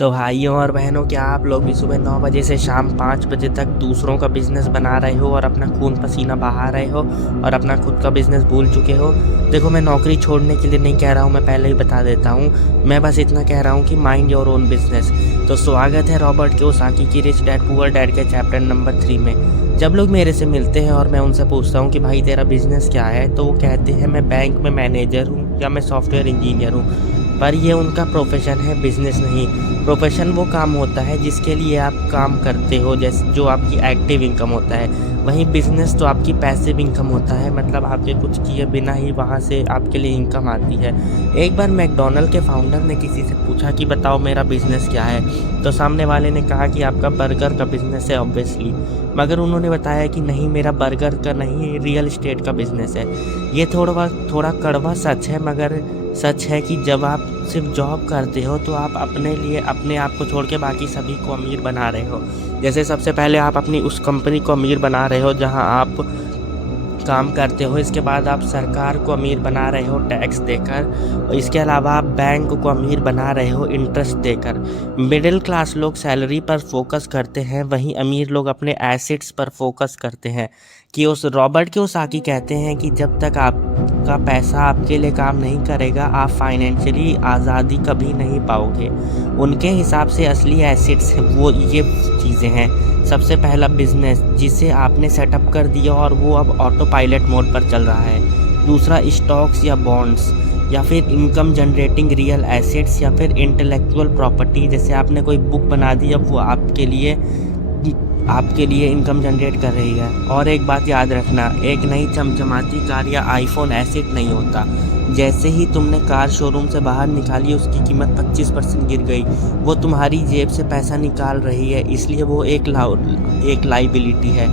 तो भाइयों और बहनों, क्या आप लोग भी सुबह 9 बजे से शाम 5 बजे तक दूसरों का बिजनेस बना रहे हो और अपना खून पसीना बहा रहे हो और अपना खुद का बिजनेस भूल चुके हो? देखो, मैं नौकरी छोड़ने के लिए नहीं कह रहा हूँ, मैं पहले ही बता देता हूँ। मैं बस इतना कह रहा हूँ कि माइंड योर ओन बिजनेस। तो स्वागत है रॉबर्ट कियोसाकी की रिच डैड पुअर डैड के चैप्टर नंबर 3 में। जब लोग मेरे से मिलते हैं और मैं उनसे पूछता हूँ कि भाई तेरा बिजनेस क्या है, तो वो कहते हैं मैं बैंक में मैनेजर हूँ या मैं सॉफ्टवेयर इंजीनियर हूँ। पर ये उनका प्रोफेशन है, बिजनेस नहीं। प्रोफेशन वो काम होता है जिसके लिए आप काम करते हो, जैसे जो आपकी एक्टिव इनकम होता है। वहीं बिजनेस तो आपकी पैसिव इनकम होता है, मतलब आपके कुछ किए बिना ही वहाँ से आपके लिए इनकम आती है। एक बार मैकडोनल्ड के फाउंडर ने किसी से पूछा कि बताओ मेरा बिजनेस क्या है, तो सामने वाले ने कहा कि आपका बर्गर का बिजनेस है ऑब्वियसली। मगर उन्होंने बताया कि नहीं, मेरा बर्गर का नहीं, रियल एस्टेट का बिजनेस है। ये थोड़ा कड़वा सच है, मगर सच है कि जब आप सिर्फ जॉब करते हो तो आप अपने लिए अपने आप को छोड़ के बाकी सभी को अमीर बना रहे हो। जैसे सबसे पहले आप अपनी उस कंपनी को अमीर बना रहे हो जहां आप काम करते हो, इसके बाद आप सरकार को अमीर बना रहे हो टैक्स देकर, और इसके अलावा आप बैंक को अमीर बना रहे हो इंटरेस्ट देकर। मिडिल क्लास लोग सैलरी पर फोकस करते हैं, वहीं अमीर लोग अपने एसेट्स पर फोकस करते हैं। कि उस रॉबर्ट कियोसाकी कहते हैं कि जब तक आपका पैसा आपके लिए काम नहीं करेगा, आप फाइनेंशियली आज़ादी कभी नहीं पाओगे। उनके हिसाब से असली एसेट्स वो ये चीज़ें हैं। सबसे पहला बिजनेस जिसे आपने सेटअप कर दिया और वो अब ऑटो पायलट मोड पर चल रहा है। दूसरा स्टॉक्स या बॉन्ड्स, या फिर इनकम जनरेटिंग रियल एसेट्स, या फिर इंटेलेक्चुअल प्रॉपर्टी, जैसे आपने कोई बुक बना दी, अब वो आपके लिए इनकम जनरेट कर रही है। और एक बात याद रखना, एक नई चमचमाती कार या आईफोन एसेट नहीं होता। जैसे ही तुमने कार शोरूम से बाहर निकाली, उसकी कीमत 25% गिर गई। वो तुम्हारी जेब से पैसा निकाल रही है, इसलिए वो एक लाइबिलिटी है।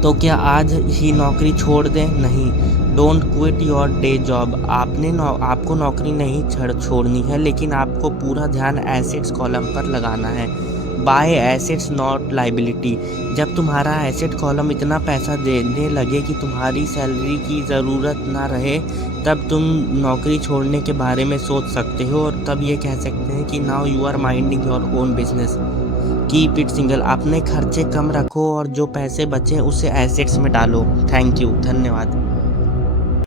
तो क्या आज ही नौकरी छोड़ दें? नहीं। Don't quit your day job. आपको नौकरी नहीं छोड़नी है, लेकिन आपको पूरा ध्यान एसेट्स कॉलम पर लगाना है। Buy assets not liability. जब तुम्हारा एसेट कॉलम इतना पैसा देने लगे कि तुम्हारी सैलरी की ज़रूरत ना रहे, तब तुम नौकरी छोड़ने के बारे में सोच सकते हो, और तब ये कह सकते हैं कि now you are minding your own business. Keep it single. अपने खर्चे कम रखो और जो पैसे बचे उसे एसेट्स में डालो। थैंक यू, धन्यवाद।